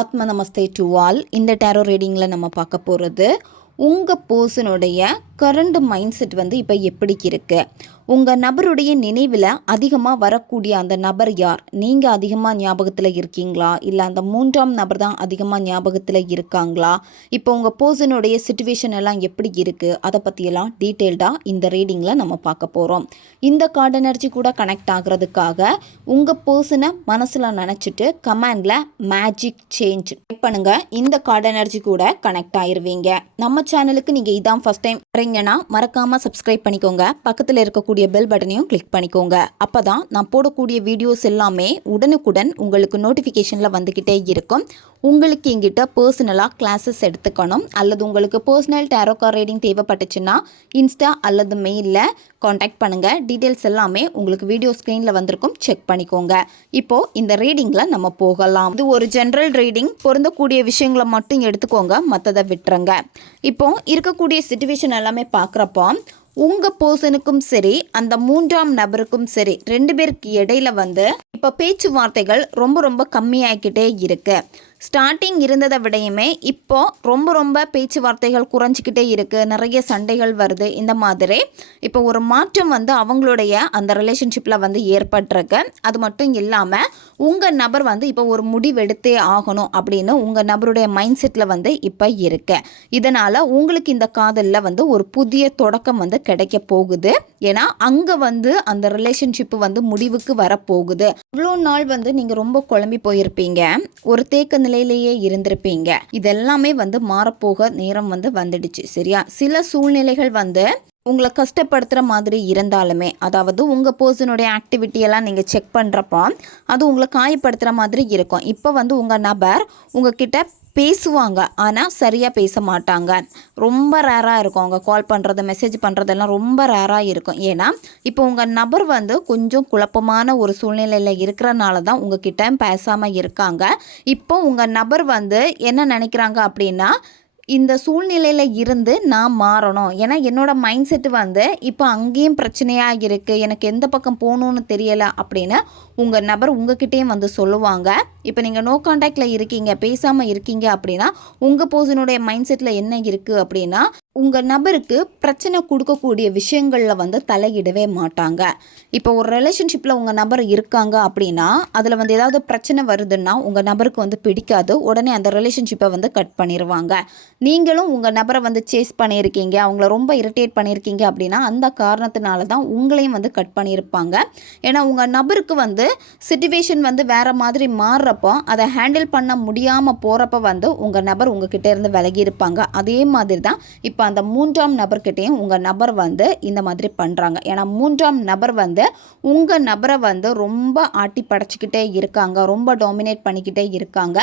ஆத்ம நமஸ்தே to all. இந்த tarot ரீடிங்கில் நம்ம பார்க்க போகிறது உங்கள் பர்சனுடைய கரண்ட் மைண்ட் செட் வந்து இப்போ எப்படி இருக்குது, உங்கள் நபருடைய நினைவில் அதிகமாக வரக்கூடிய அந்த நபர் யார், நீங்கள் அதிகமாக ஞாபகத்தில் இருக்கீங்களா, இல்லை அந்த மூன்றாம் நபர் தான் அதிகமாக ஞாபகத்தில் இருக்காங்களா, இப்போ உங்கள் பர்சனுடைய சிச்சுவேஷன் எல்லாம் எப்படி இருக்குது, அதை பற்றியெல்லாம் டீட்டெயில்டாக இந்த ரீடிங்கில் நம்ம பார்க்க போகிறோம். இந்த கார்டு எனர்ஜி கூட கனெக்ட் ஆகிறதுக்காக உங்கள் பர்சனை மனசில் நினச்சிட்டு கமெண்டில் மேஜிக் சேஞ்ச் டைப் பண்ணுங்கள். இந்த கார்டு எனர்ஜி கூட கனெக்ட் ஆயிருவீங்க. நம்ம சேனலுக்கு நீங்கள் இதான் ஃபஸ்ட் டைம் வரீங்கன்னா மறக்காமல் சப்ஸ்கிரைப் பண்ணிக்கோங்க. பக்கத்தில் இருக்கக்கூடிய பெல் பட்டனையும் கிளிக் பண்ணிக்கோங்க. அப்போ தான் நான் போடக்கூடிய வீடியோஸ் எல்லாமே உடனுக்குடன் உங்களுக்கு நோட்டிஃபிகேஷனில் வந்துக்கிட்டே இருக்கும். உங்களுக்கு எங்கிட்ட பர்சனலாக கிளாஸஸ் எடுத்துக்கணும் அல்லது உங்களுக்கு பர்சனல் டேரோ கார்ட் ரீடிங் தேவைப்பட்டுச்சுன்னா இன்ஸ்டா அல்லது மெயிலில் காண்டாக்ட் பண்ணுங்கள். டீட்டெயில்ஸ் எல்லாமே உங்களுக்கு வீடியோ ஸ்க்ரீனில் வந்திருக்கும், செக் பண்ணிக்கோங்க. இப்போது இந்த ரீடிங்கில் நம்ம போகலாம். இது ஒரு ஜென்ரல் ரீடிங், பொருந்தக்கூடிய விஷயங்களை மட்டும் எடுத்துக்கோங்க, மற்றதை விட்டுருங்க. இப்போ இருக்கக்கூடிய சிச்சுவேஷன் எல்லாமே பார்க்குறப்போ உங்கள் பர்சனுக்கும் சரி அந்த மூன்றாம் நபருக்கும் சரி ரெண்டு பேருக்கு இடையில வந்து இப்போ பேச்சுவார்த்தைகள் ரொம்ப ரொம்ப கம்மியாகிக்கிட்டே இருக்கு. ஸ்டார்டிங் இருந்ததை விடையுமே இப்போ ரொம்ப பேச்சுவார்த்தைகள் குறைஞ்சிக்கிட்டே இருக்குது. நிறைய சண்டைகள் வருது. இந்த மாதிரி இப்போ ஒரு மாற்றம் வந்து அவங்களுடைய அந்த ரிலேஷன்ஷிப்பில் வந்து ஏற்பட்டிருக்கு. அது மட்டும் இல்லாமல் உங்கள் நபர் வந்து இப்போ ஒரு முடிவெடுத்தே ஆகணும் அப்படின்னு உங்கள் நபருடைய மைண்ட் செட்டில் வந்து இப்போ இருக்கு. இதனால் உங்களுக்கு இந்த காதலில் வந்து ஒரு புதிய தொடக்கம் வந்து கிடைக்க போகுது. ஏன்னா அங்கே வந்து அந்த ரிலேஷன்ஷிப்பு வந்து முடிவுக்கு வரப்போகுது. இவ்வளோ நாள் வந்து நீங்கள் ரொம்ப குழம்பி போயிருப்பீங்க, ஒரு தேக்க நிலையிலேயே இருந்திருப்பீங்க. இதெல்லாமே வந்து மாறப்போக நேரம் வந்து வந்துடுச்சு. சரியா? சில சூழ்நிலைகள் வந்து உங்களை கஷ்டப்படுத்துகிற மாதிரி இருந்தாலுமே, அதாவது உங்கள் பர்சனுடைய ஆக்டிவிட்டியெல்லாம் நீங்கள் செக் பண்ணுறப்போ அது உங்களை காயப்படுத்துகிற மாதிரி இருக்கும். இப்போ வந்து உங்கள் நபர் உங்ககிட்ட பேசுவாங்க, ஆனால் சரியாக பேச மாட்டாங்க. ரொம்ப ரேராக இருக்கும். அவங்க கால் பண்ணுறது மெசேஜ் பண்ணுறதெல்லாம் ரொம்ப ரேராக இருக்கும். ஏன்னா இப்போ உங்கள் நபர் வந்து கொஞ்சம் குழப்பமான ஒரு சூழ்நிலையில் இருக்கிறனால தான் உங்ககிட்ட பேசாமல் இருக்காங்க. இப்போ உங்கள் நபர் வந்து என்ன நினைக்கிறாங்க அப்படின்னா, இந்த சூழ்நிலையில் இருந்து நான் மாறணும். ஏன்னா என்னோடய மைண்ட் செட்டு வந்து இப்போ அங்கேயும் பிரச்சனையாக இருக்குது, எனக்கு எந்த பக்கம் போகணுன்னு தெரியலை அப்படின்னு உங்கள் நபர் உங்ககிட்டேயும் வந்து சொல்லுவாங்க. இப்போ நீங்கள் நோ கான்டாக்டில் இருக்கீங்க, பேசாமல் இருக்கீங்க அப்படின்னா உங்கள் பர்சனுடைய மைண்ட் செட்டில் என்ன இருக்குது அப்படின்னா, உங்கள் நபருக்கு பிரச்சனை கொடுக்கக்கூடிய விஷயங்களில் வந்து தலையிடவே மாட்டாங்க. இப்போ ஒரு ரிலேஷன்ஷிப்பில் உங்கள் நபர் இருக்காங்க அப்படின்னா அதில் வந்து ஏதாவது பிரச்சனை வருதுன்னா உங்கள் நபருக்கு வந்து பிடிக்காது. உடனே அந்த ரிலேஷன்ஷிப்பை வந்து கட் பண்ணிடுவாங்க. நீங்களும் உங்கள் நபரை வந்து சேஸ் பண்ணியிருக்கீங்க, அவங்கள ரொம்ப இரிட்டேட் பண்ணியிருக்கீங்க அப்படின்னா அந்த காரணத்தினால தான் உங்களையும் வந்து கட் பண்ணியிருப்பாங்க. ஏன்னா உங்கள் நபருக்கு வந்து சிச்சுவேஷன் வந்து வேறு மாதிரி மாறுறப்போ அதை ஹேண்டில் பண்ண முடியாமல் போகிறப்ப வந்து உங்கள் நபர் உங்ககிட்ட இருந்து விலகி இருப்பாங்க. அதே மாதிரி தான் இப்போ அந்த மூன்றாம் நபர்கிட்டையும் உங்கள் நபர் வந்து இந்த மாதிரி பண்ணுறாங்க. ஏன்னா மூன்றாம் நபர் வந்து உங்கள் நபரை வந்து ரொம்ப ஆட்டி படைச்சிக்கிட்டே இருக்காங்க, ரொம்ப டாமினேட் பண்ணிக்கிட்டே இருக்காங்க.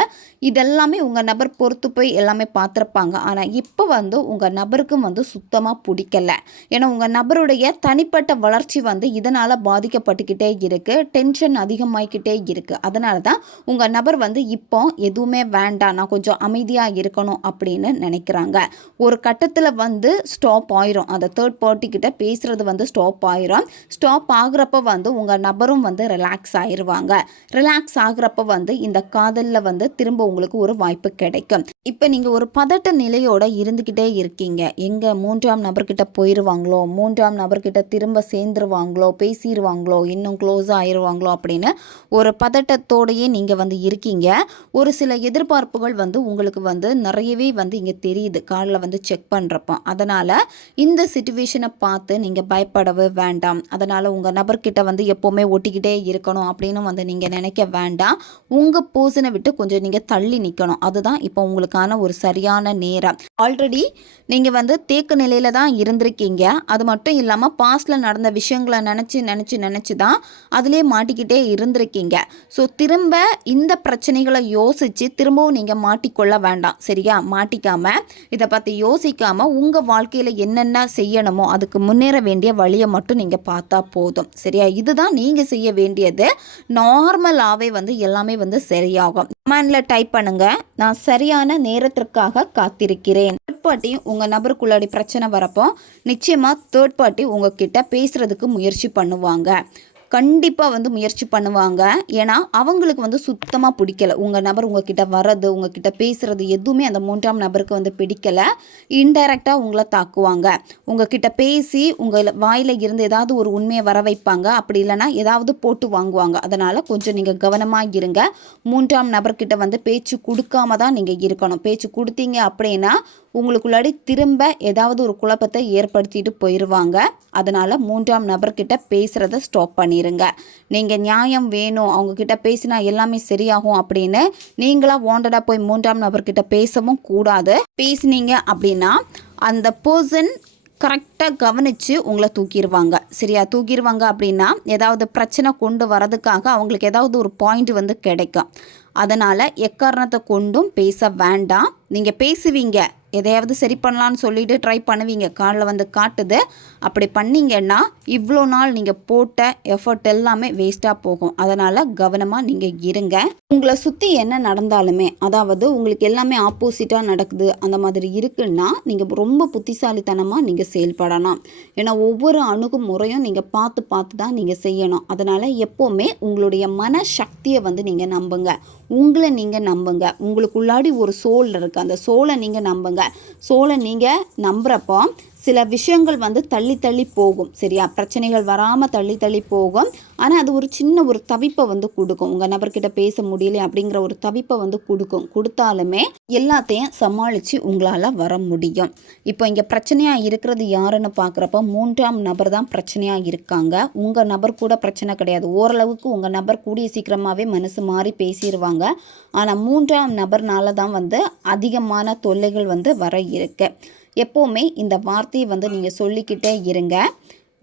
இதெல்லாமே உங்கள் நபர் பொறுத்து போய் எல்லாமே பார்த்துருப்பாங்க. ஆனால் இப்போ வந்து உங்கள் நபருக்கும் வந்து சுத்தமாக பிடிக்கல. ஏன்னா உங்கள் நபருடைய தனிப்பட்ட வளர்ச்சி வந்து இதனால் பாதிக்கப்பட்டுக்கிட்டே இருக்குது, டென்ஷன் அதிகமாகிக்கிட்டே இருக்குது. அதனால தான் உங்கள் நபர் வந்து இப்போ எதுவுமே வேண்டாம், நான் கொஞ்சம் அமைதியாக இருக்கணும் அப்படின்னு நினைக்கிறாங்க. ஒரு கட்டத்தில் வந்து ஸ்டாப் ஆயிரும். அந்த தேர்ட் பார்ட்டி கிட்ட பேசுகிறது வந்து ஸ்டாப் ஆயிரும். ஸ்டாப் ஆகுறப்ப வந்து உங்கள் நபரும் வந்து ரிலாக்ஸ் ஆயிடுவாங்க. ரிலாக்ஸ் ஆகுறப்ப வந்து இந்த காதலில் வந்து திரும்ப உங்களுக்கு ஒரு வாய்ப்பு கிடைக்கும். இப்போ நீங்கள் ஒரு பதட்ட நிலையோடு இருந்துக்கிட்டே இருக்கீங்க. எங்கே மூன்றாம் நபர்கிட்ட போயிடுவாங்களோ, மூன்றாம் நபர்கிட்ட திரும்ப சேர்ந்துருவாங்களோ, பேசிடுவாங்களோ, இன்னும் க்ளோஸ் ஆயிடுவாங்களோ அப்படின்னு ஒரு பதட்டத்தோடையே நீங்கள் வந்து இருக்கீங்க. ஒரு சில எதிர்பார்ப்புகள் வந்து உங்களுக்கு வந்து நிறையவே வந்து இங்கே தெரியுது காலில் வந்து செக் பண்ணுறப்போ. அதனால் இந்த சிச்சுவேஷனை பார்த்து நீங்கள் பயப்படவே வேண்டாம். அதனால் உங்கள் நபர்கிட்ட வந்து எப்போவுமே ஒட்டிக்கிட்டே இருக்கணும் அப்படின்னு வந்து நீங்கள் நினைக்க வேண்டாம். உங்கள் பர்சனை விட்டு கொஞ்சம் நீங்கள் தள்ளி நிற்கணும். அதுதான் இப்போ உங்களுக்கான ஒரு சரியான நேரம். ஆல்ரெடி நீங்கள் வந்து தேக்க நிலையில் தான் இருந்திருக்கீங்க. அது மட்டும் இல்லாமல் பாஸ்டில் நடந்த விஷயங்களை நினச்சி தான் அதிலே மாட்டிக்கிட்டே இருந்திருக்கீங்க. ஸோ திரும்ப இந்த பிரச்சனைகளை யோசித்து திரும்பவும் நீங்கள் மாட்டிக்கொள்ள வேண்டாம். சரியா? மாட்டிக்காமல் இதை பற்றி யோசிக்காமல் உங்கள் வாழ்க்கையில் என்னென்ன செய்யணுமோ அதுக்கு முன்னேற வேண்டிய வழியை மட்டும் நீங்கள் பார்த்தா போதும். சரியா? இதுதான் நீங்கள் செய்ய வேண்டியது. நார்மலாகவே வந்து எல்லாமே வந்து சரியாகும். கமெண்டில் டைப் பண்ணுங்கள், நான் சரியான நேரத்திற்காக காத்திருக்கிறேன். தேர்ட் பார்ட்டி உங்கள் நபருக்குள்ளாடி பிரச்சனை வரப்போ நிச்சயமாக தேர்ட் பார்ட்டி உங்ககிட்ட பேசுகிறதுக்கு முயற்சி பண்ணுவாங்க. கண்டிப்பாக வந்து முயற்சி பண்ணுவாங்க. ஏன்னா அவங்களுக்கு வந்து சுத்தமாக பிடிக்கல. உங்கள் நபர் உங்ககிட்ட வர்றது, உங்ககிட்ட பேசுகிறது எதுவுமே அந்த 3ஆம் நபருக்கு வந்து பிடிக்கல. இன்டைரக்டாக உங்களை தாக்குவாங்க. உங்ககிட்ட பேசி உங்கள் வாயில் இருந்து ஏதாவது ஒரு உண்மையை வர வைப்பாங்க. அப்படி இல்லைன்னா ஏதாவது போட்டு வாங்குவாங்க. அதனால் கொஞ்சம் நீங்கள் கவனமாக இருங்க. 3ஆம் நபர்கிட்ட வந்து பேச்சு கொடுக்காம தான் நீங்கள் இருக்கணும். பேச்சு கொடுத்தீங்க அப்படின்னா உங்களுக்குள்ளாடி திரும்ப ஏதாவது ஒரு குழப்பத்தை ஏற்படுத்திட்டு போயிடுவாங்க. அதனால் 3ஆம் நபர்கிட்ட பேசுகிறத ஸ்டாப் பண்ணிடுங்க. நீங்கள் நியாயம் வேணும், அவங்கக்கிட்ட பேசினா எல்லாமே சரியாகும் அப்படின்னு நீங்களாக வாண்டடாக போய் 3ஆம் நபர்கிட்ட பேசவும் கூடாது. பேசினீங்க அப்படின்னா அந்த பர்சன் கரெக்டாக கவனித்து உங்களை தூக்கிடுவாங்க. சரியா? தூக்கிடுவாங்க அப்படின்னா ஏதாவது பிரச்சனை கொண்டு வரதுக்காக அவங்களுக்கு ஏதாவது ஒரு பாயிண்ட் வந்து கிடைக்கும். அதனால் எக்காரணத்தை கொண்டும் பேச வேண்டாம். நீங்கள் பேசுவீங்க, எதையாவது சரி பண்ணலான்னு சொல்லிட்டு ட்ரை பண்ணுவீங்க, காலில் வந்து காட்டுது. அப்படி பண்ணிங்கன்னா இவ்வளோ நாள் நீங்கள் போட்ட எஃபர்ட் எல்லாமே வேஸ்ட்டாக போகும். அதனால் கவனமாக நீங்கள் இருங்க. உங்களை சுற்றி என்ன நடந்தாலுமே, அதாவது உங்களுக்கு எல்லாமே ஆப்போசிட்டாக நடக்குது அந்த மாதிரி இருக்குன்னா நீங்கள் ரொம்ப புத்திசாலித்தனமாக நீங்கள் செயல்படணும். ஏன்னா ஒவ்வொரு அணுகுமுறையும் நீங்கள் பார்த்து பார்த்து தான் நீங்கள் செய்யணும். அதனால் எப்போவுமே உங்களுடைய மனசக்தியை வந்து நீங்கள் நம்புங்க. உங்களை நீங்கள் நம்புங்க. உங்களுக்குள்ளாடி ஒரு சோல் இருக்குது, அந்த சோலை நீங்கள் நம்புங்க. சோலை நீங்கள் நம்புகிறப்போ சில விஷயங்கள் வந்து தள்ளி தள்ளி போகும். சரியா? பிரச்சனைகள் வராமல் தள்ளி தள்ளி போகும். ஆனால் அது ஒரு சின்ன ஒரு தவிப்பை வந்து கொடுக்கும். உங்கள் நபர்கிட்ட பேச முடியல அப்படிங்கிற ஒரு தவிப்பை வந்து கொடுத்தாலுமே எல்லாத்தையும் சமாளித்து உங்களால் வர முடியும். இப்போ இங்கே பிரச்சனையாக இருக்கிறது யாருன்னு பார்க்குறப்போ 3ஆம் நபர் தான் பிரச்சனையாக இருக்காங்க. உங்கள் நபர் கூட பிரச்சனை கிடையாது. ஓரளவுக்கு உங்கள் நபர் கூடிய சீக்கிரமாகவே மனசு மாறி பேசிடுவாங்க. ஆனால் 3ஆம் நபர்னால தான் வந்து அதிகமான தொல்லைகள் வந்து வர இருக்கு. எப்போவுமே இந்த வார்த்தையை வந்து நீங்கள் சொல்லிக்கிட்டே இருங்க.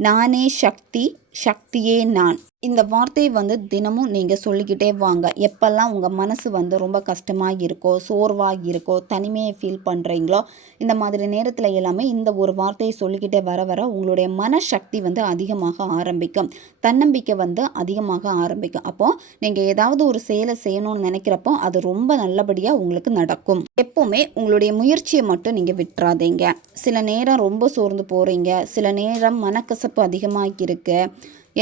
நானே சக்தி, சக்தியே நான். இந்த வார்த்தையை வந்து தினமும் நீங்கள் சொல்லிக்கிட்டே வாங்க. எப்பெல்லாம் உங்கள் மனசு வந்து ரொம்ப கஷ்டமாக இருக்கோ, சோர்வாக இருக்கோ, தனிமையை ஃபீல் பண்ணுறீங்களோ, இந்த மாதிரி நேரத்தில் எல்லாமே இந்த ஒரு வார்த்தையை சொல்லிக்கிட்டே வர வர உங்களுடைய மனசக்தி வந்து அதிகமாக ஆரம்பிக்கும். தன்னம்பிக்கை வந்து அதிகமாக ஆரம்பிக்கும். அப்போது நீங்கள் ஏதாவது ஒரு செயலை செய்யணும்னு நினைக்கிறப்போ அது ரொம்ப நல்லபடியாக உங்களுக்கு நடக்கும். எப்போவுமே உங்களுடைய முயற்சியை மட்டும் நீங்கள் விட்டுறாதீங்க. சில நேரம் ரொம்ப சோர்ந்து போகிறீங்க, சில நேரம் மனக்கசப்பு அதிகமாக இருக்குது,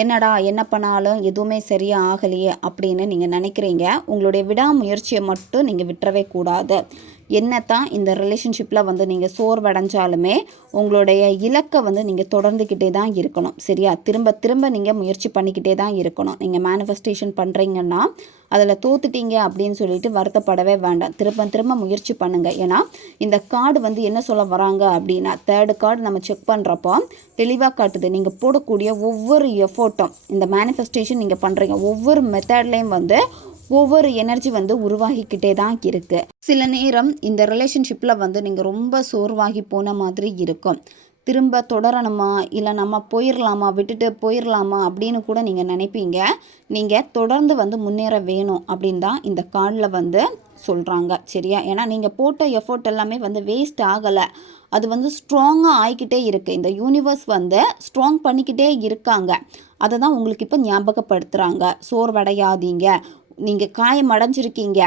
என்னடா என்ன பண்ணாலும் எதுவுமே சரியாக ஆகலையே அப்படின்னு நீங்கள் நினைக்கிறீங்க. உங்களுடைய விடாமுயற்சியை மட்டும் நீங்கள் விட்டுறவே கூடாது. என்னத்தான் இந்த ரிலேஷன்ஷிப்பில் வந்து நீங்கள் சோர்வடைஞ்சாலுமே உங்களுடைய இலக்கை வந்து நீங்கள் தொடர்ந்துக்கிட்டே தான் இருக்கணும். சரியா? திரும்ப திரும்ப நீங்கள் முயற்சி பண்ணிக்கிட்டே தான் இருக்கணும். நீங்கள் மேனிஃபெஸ்டேஷன் பண்ணுறீங்கன்னா அதில் தோத்துட்டீங்க அப்படின்னு சொல்லிட்டு வருத்தப்படவே வேண்டாம். திரும்ப திரும்ப முயற்சி பண்ணுங்கள். ஏன்னா இந்த கார்டு வந்து என்ன சொல்ல வராங்க அப்படின்னா, 3rd கார்டு நம்ம செக் பண்ணுறப்போ தெளிவாக காட்டுது. நீங்கள் போடக்கூடிய ஒவ்வொரு எஃபோர்ட்டும், இந்த மேனிஃபெஸ்டேஷன் நீங்கள் பண்ணுறீங்க ஒவ்வொரு மெத்தட்லேயும் வந்து ஒவ்வொரு எனர்ஜி வந்து உருவாகிக்கிட்டே தான் இருக்குது. சில நேரம் இந்த ரிலேஷன்ஷிப்பில் வந்து நீங்கள் ரொம்ப சோர்வாகி போன மாதிரி இருக்கும். திரும்ப தொடரணுமா, இல்லை நம்ம போயிடலாமா, விட்டுட்டு போயிடலாமா அப்படின்னு கூட நீங்கள் நினைப்பீங்க. நீங்கள் தொடர்ந்து வந்து முன்னேற வேணும் அப்படின்னு தான் இந்த கார்டில் வந்து சொல்கிறாங்க. சரியா? ஏன்னா நீங்கள் போட்ட எஃபோர்ட் எல்லாமே வந்து வேஸ்ட் ஆகலை. அது வந்து ஸ்ட்ராங்காக ஆகிக்கிட்டே இருக்குது. இந்த யூனிவர்ஸ் வந்து ஸ்ட்ராங் பண்ணிக்கிட்டே இருக்காங்க. அதை தான் உங்களுக்கு இப்போ ஞாபகப்படுத்துகிறாங்க. சோர்வடையாதீங்க, நீங்கள் காயமடைஞ்சிருக்கீங்க,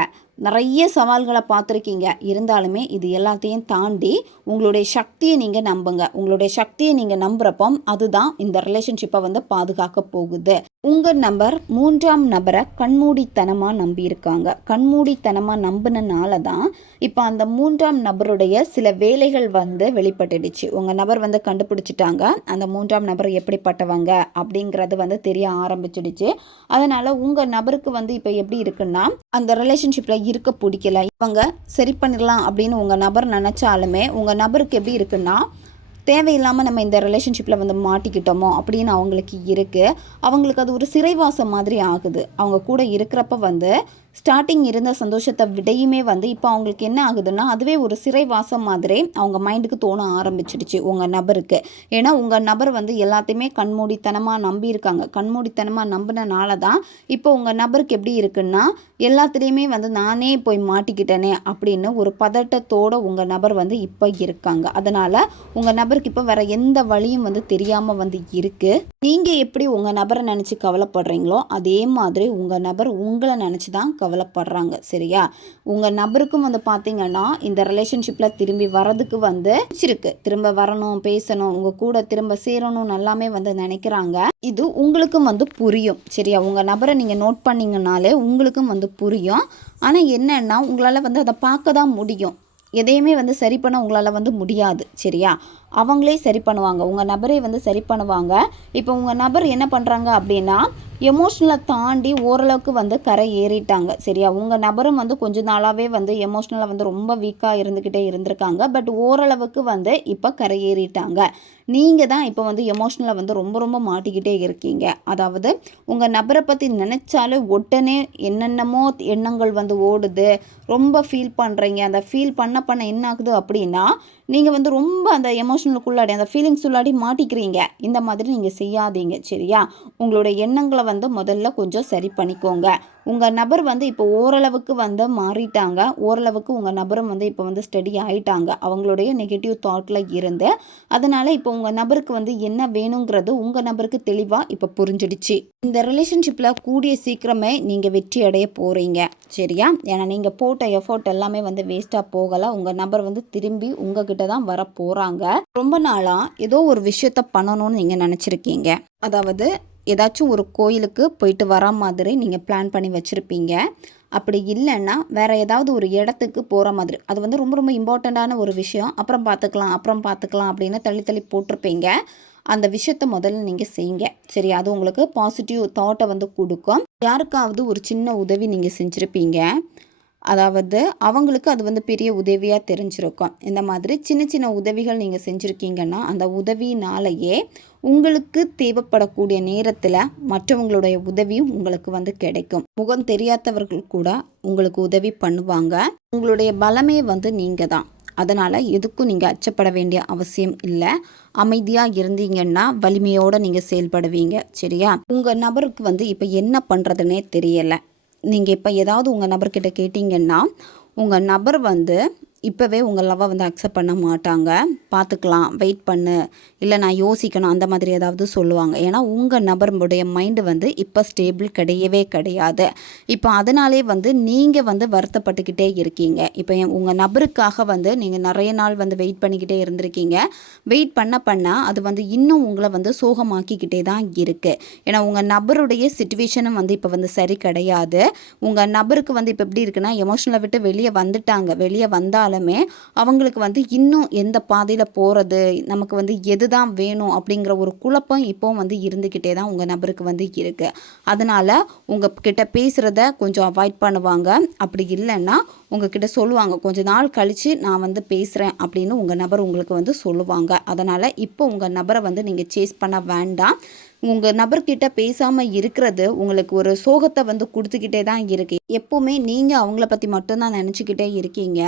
நிறைய சவால்களை பார்த்துருக்கீங்க. இருந்தாலுமே இது எல்லாத்தையும் தாண்டி உங்களுடைய சக்தியை நீங்கள் நம்புங்க. உங்களுடைய சக்தியை நீங்கள் நம்புகிறப்போ அதுதான் இந்த ரிலேஷன்ஷிப்பை வந்து பாதுகாக்க போகுது. உங்கள் நபர் 3ஆம் நபரை கண்மூடித்தனமாக நம்பியிருக்காங்க. கண்மூடித்தனமாக நம்பினால தான் இப்போ அந்த 3ஆம் நபருடைய சில வேலைகள் வந்து வெளிப்பட்டுடுச்சு. உங்கள் நபர் வந்து கண்டுபிடிச்சிட்டாங்க அந்த 3ஆம் நபர் எப்படிப்பட்டவங்க அப்படிங்கிறது வந்து தெரிய ஆரம்பிச்சிடுச்சு. அதனால் உங்கள் நபருக்கு வந்து இப்போ எப்படி இருக்குன்னா, அந்த ரிலேஷன்ஷிப்பில் இருக்க பிடிக்கல, இவங்க சரி பண்ணிடலாம் அப்படின்னு உங்கள் நபர் நினச்சாலுமே உங்கள் நபருக்கு எப்படி இருக்குன்னா, தேவையில்லாமல் நம்ம இந்த ரிலேஷன்ஷிப்பில் வந்து மாட்டிக்கிட்டோமோ அப்படின்னு அவங்களுக்கு இருக்குது. அவங்களுக்கு அது ஒரு சிறைவாசம் மாதிரி ஆகுது. அவங்க கூட இருக்கிறப்ப வந்து ஸ்டார்டிங் இருந்த சந்தோஷத்தை விடையுமே வந்து இப்போ அவங்களுக்கு என்ன ஆகுதுன்னா அதுவே ஒரு சிறைவாசம் மாதிரி அவங்க மைண்டுக்கு தோண ஆரம்பிச்சிடுச்சு உங்கள் நபருக்கு. ஏன்னா உங்கள் நபர் வந்து எல்லாத்தையுமே கண்மூடித்தனமாக நம்பியிருக்காங்க. கண்மூடித்தனமாக நம்பினால தான் இப்போ உங்கள் நபருக்கு எப்படி இருக்குன்னா, எல்லாத்துலேயுமே வந்து நானே போய் மாட்டிக்கிட்டேனே அப்படின்னு ஒரு பதட்டத்தோடு உங்கள் நபர் வந்து இப்போ இருக்காங்க. அதனால் உங்கள் நபருக்கு இப்போ வேறு எந்த வழியும் வந்து தெரியாமல் வந்து இருக்குது. நீங்கள் எப்படி உங்கள் நபரை நினச்சி கவலைப்படுறீங்களோ அதே மாதிரி உங்கள் நபர் உங்களை நினச்சி தான் கவலைப்படுறாங்க. சரியா? உங்கள் நபருக்கும் வந்து பார்த்தீங்கன்னா இந்த ரிலேஷன்ஷிப்பில் திரும்பி வரதுக்கு வந்து பிடிச்சிருக்கு, திரும்ப வரணும், பேசணும், உங்கள் கூட திரும்ப சேரணும் எல்லாமே வந்து நினைக்கிறாங்க. இது உங்களுக்கும் வந்து புரியும். சரியா? உங்கள் நபரை நீங்கள் நோட் பண்ணிங்கனாலே உங்களுக்கும் வந்து புரியும். ஆனால் என்னென்னா உங்களால் வந்து அதை பார்க்க தான் முடியும். எதையுமே வந்து சரி பண்ண உங்களால் வந்து முடியாது. சரியா? அவங்களே சரி பண்ணுவாங்க, உங்கள் நபரே வந்து சரி பண்ணுவாங்க. இப்போ உங்கள் நபர் என்ன பண்ணுறாங்க அப்படின்னா எமோஷ்னலை தாண்டி ஓரளவுக்கு வந்து கரை ஏறிட்டாங்க. சரியா? உங்கள் நபரும் வந்து கொஞ்ச நாளாகவே வந்து எமோஷ்னலாக வந்து ரொம்ப வீக்காக இருந்துக்கிட்டே இருந்திருக்காங்க. பட் ஓரளவுக்கு வந்து இப்போ கரை ஏறிட்டாங்க. நீங்கள் தான் இப்போ வந்து எமோஷ்னலை வந்து ரொம்ப ரொம்ப மாட்டிக்கிட்டே இருக்கீங்க. அதாவது உங்கள் நபரை பற்றி நினச்சாலே உடனே என்னென்னமோ எண்ணங்கள் வந்து ஓடுது, ரொம்ப ஃபீல் பண்ணுறீங்க. அந்த ஃபீல் பண்ண என்ன ஆகுது அப்படின்னா நீங்கள் வந்து ரொம்ப அந்த எமோஷனலுக்குள்ளாடி அந்த ஃபீலிங்ஸ் உள்ளாடி மாட்டிக்கிறீங்க. இந்த மாதிரி நீங்கள் செய்யாதீங்க. சரியா? உங்களோட எண்ணங்களை வந்து முதல்ல கொஞ்சம் சரி பண்ணிக்கோங்க. உங்கள் நபர் வந்து இப்போ ஓரளவுக்கு வந்து மாறிட்டாங்க. ஓரளவுக்கு உங்கள் நபரும் வந்து இப்போ வந்து ஸ்டடி ஆகிட்டாங்க அவங்களுடைய நெகட்டிவ் தாட்டில் இருந்து. அதனால் இப்போ உங்கள் நபருக்கு வந்து என்ன வேணுங்கிறது உங்கள் நபருக்கு தெளிவாக இப்போ புரிஞ்சிடுச்சு. இந்த ரிலேஷன்ஷிப்பில் கூடிய சீக்கிரமே நீங்கள் வெற்றி அடைய போகிறீங்க. சரியா? ஏன்னா நீங்கள் போட்ட எஃபோர்ட் எல்லாமே வந்து வேஸ்ட்டாக போகலை. உங்கள் நபர் வந்து திரும்பி உங்ககிட்ட தான் வர போகிறாங்க. ரொம்ப நாளாக ஏதோ ஒரு விஷயத்த பண்ணணும்னு நீங்கள் நினச்சிருக்கீங்க. அதாவது ஏதாச்சும் ஒரு கோயிலுக்கு போயிட்டு வர மாதிரி நீங்கள் பிளான் பண்ணி வச்சுருப்பீங்க. அப்படி இல்லைன்னா வேறு ஏதாவது ஒரு இடத்துக்கு போகிற மாதிரி, அது வந்து ரொம்ப ரொம்ப இம்பார்ட்டண்ட்டான ஒரு விஷயம். அப்புறம் பார்த்துக்கலாம் அப்படின்னு தள்ளி போட்டிருப்பீங்க. அந்த விஷயத்த முதல்ல நீங்கள் செய்யுங்க. சரி? அது உங்களுக்கு பாசிட்டிவ் தாட்டை வந்து கொடுக்கும். யாருக்காவது ஒரு சின்ன உதவி நீங்கள் செஞ்சுருப்பீங்க. அதாவது அவங்களுக்கு அது வந்து பெரிய உதவியாக தெரிஞ்சிருக்கும். இந்த மாதிரி சின்ன சின்ன உதவிகள் நீங்கள் செஞ்சுருக்கீங்கன்னா அந்த உதவினாலேயே உங்களுக்கு தேவைப்படக்கூடிய நேரத்தில் மற்றவங்களுடைய உதவியும் உங்களுக்கு வந்து கிடைக்கும். முகம் தெரியாதவர்கள் கூட உங்களுக்கு உதவி பண்ணுவாங்க. உங்களுடைய பலமே வந்து நீங்கள் தான். அதனால் எதுக்கும் நீங்கள் அச்சப்பட வேண்டிய அவசியம் இல்லை. அமைதியாக இருந்தீங்கன்னா வலிமையோடு நீங்கள் செயல்படுவீங்க. சரியா? உங்கள் நபருக்கு வந்து இப்போ என்ன பண்ணுறதுனே தெரியலை. நீங்கள் இப்போ ஏதாவது உங்கள் நபர்கிட்ட கேட்டிங்கன்னா உங்கள் நபர் வந்து இப்போவே உங்கள் லவ்வை வந்து அக்செப்ட் பண்ண மாட்டாங்க. பார்த்துக்கலாம், வெயிட் பண்ணு, இல்லை நான் யோசிக்கணும், அந்த மாதிரி ஏதாவது சொல்லுவாங்க. ஏன்னா உங்கள் நபருடைய மைண்டு வந்து இப்போ ஸ்டேபிள் கிடையாது. இப்போ அதனாலே வந்து நீங்கள் வந்து வருத்தப்பட்டுக்கிட்டே இருக்கீங்க. இப்போ உங்கள் நபருக்காக வந்து நீங்கள் நிறைய நாள் வந்து வெயிட் பண்ணிக்கிட்டே இருந்திருக்கீங்க. வெயிட் பண்ண அது வந்து இன்னும் உங்களை வந்து சோகமாக்கிக்கிட்டே தான் இருக்குது. ஏன்னா உங்கள் நபருடைய சிச்சுவேஷனும் வந்து இப்போ வந்து சரி கிடையாது. உங்கள் நபருக்கு வந்து இப்போ எப்படி இருக்குன்னா எமோஷனலை விட்டு வெளியே வந்துட்டாங்க. வெளியே வந்தாலும் அவங்களுக்கு வந்து இன்னும் எந்த பாதையில் போகிறது, நமக்கு வந்து எது தான் வேணும் அப்படிங்கிற ஒரு குழப்பம் இப்போ வந்து இருந்துக்கிட்டே தான் உங்கள் நபருக்கு வந்து இருக்குது. அதனால் உங்ககிட்ட பேசுகிறத கொஞ்சம் அவாய்ட் பண்ணுவாங்க. அப்படி இல்லைன்னா உங்ககிட்ட சொல்லுவாங்க, கொஞ்ச நாள் கழித்து நான் வந்து பேசுகிறேன் அப்படின்னு உங்கள் நபர் உங்களுக்கு வந்து சொல்லுவாங்க. அதனால் இப்போ உங்கள் நபரை வந்து நீங்கள் சேஸ் பண்ண வேண்டாம். உங்கள் நபர்கிட்ட பேசாமல் இருக்கிறது உங்களுக்கு ஒரு சோகத்தை வந்து கொடுத்துக்கிட்டே தான் இருக்குது. எப்போவுமே நீங்கள் அவங்கள பற்றி மட்டும்தான் நினச்சிக்கிட்டே இருக்கீங்க.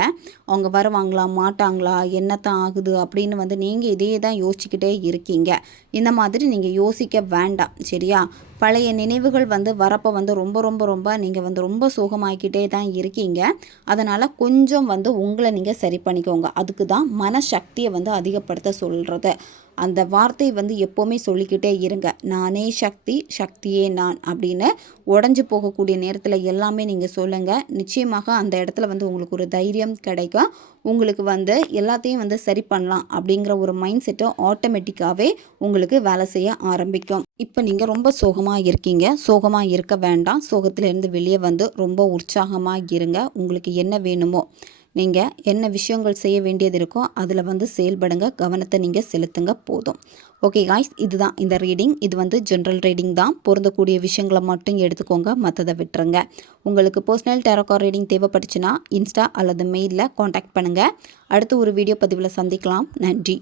அவங்க வருவாங்களா மாட்டாங்களா, என்னத்தான் ஆகுது அப்படின்னு வந்து நீங்கள் இதையே தான் யோசிச்சுக்கிட்டே இருக்கீங்க. இந்த மாதிரி நீங்கள் யோசிக்க வேண்டாம். சரியா? பழைய நினைவுகள் வந்து வரப்போ வந்து ரொம்ப நீங்கள் வந்து ரொம்ப சோகமாகிக்கிட்டே தான் இருக்கீங்க. அதனால் கொஞ்சம் வந்து உங்களை நீங்கள் சரி பண்ணிக்கோங்க. அதுக்கு தான் மனசக்தியை வந்து அதிகப்படுத்த சொல்கிறது. அந்த வார்த்தை வந்து எப்போவுமே சொல்லிக்கிட்டே இருங்க. நானே சக்தி, சக்தியே நான் அப்படின்னு உடஞ்சி போகக்கூடிய நேரத்தில் எல்லாமே நீங்கள் சொல்லுங்கள். நிச்சயமாக அந்த இடத்துல வந்து உங்களுக்கு ஒரு தைரியம் கிடைக்கும். உங்களுக்கு வந்து எல்லாத்தையும் வந்து சரி பண்ணலாம் அப்படிங்கிற ஒரு மைண்ட் செட்டை ஆட்டோமேட்டிக்காகவே உங்களுக்கு வேலை செய்ய ஆரம்பிக்கும். இப்போ நீங்கள் ரொம்ப சோகமாக இருக்கீங்க. சோகமாக இருக்க வேண்டாம். சோகத்திலேருந்து வெளியே வந்து ரொம்ப உற்சாகமாக இருங்க. உங்களுக்கு என்ன வேணுமோ, நீங்கள் என்ன விஷயங்கள் செய்ய வேண்டியது இருக்கோ அதில் வந்து செயல்படுங்க. கவனத்தை நீங்கள் செலுத்துங்க, போதும். ஓகே காய்ஸ், இதுதான் இந்த ரீடிங். இது வந்து ஜென்ரல் ரீடிங் தான். பொருந்தக்கூடிய விஷயங்களை மட்டும் எடுத்துக்கோங்க, மற்றதை விட்டுருங்க. உங்களுக்கு பர்சனல் டேரோ கார்ட் ரீடிங் தேவைப்பட்டுச்சுன்னா இன்ஸ்டா அல்லது மெயிலில் காண்டாக்ட் பண்ணுங்கள். அடுத்து ஒரு வீடியோ பதிவில் சந்திக்கலாம். நன்றி.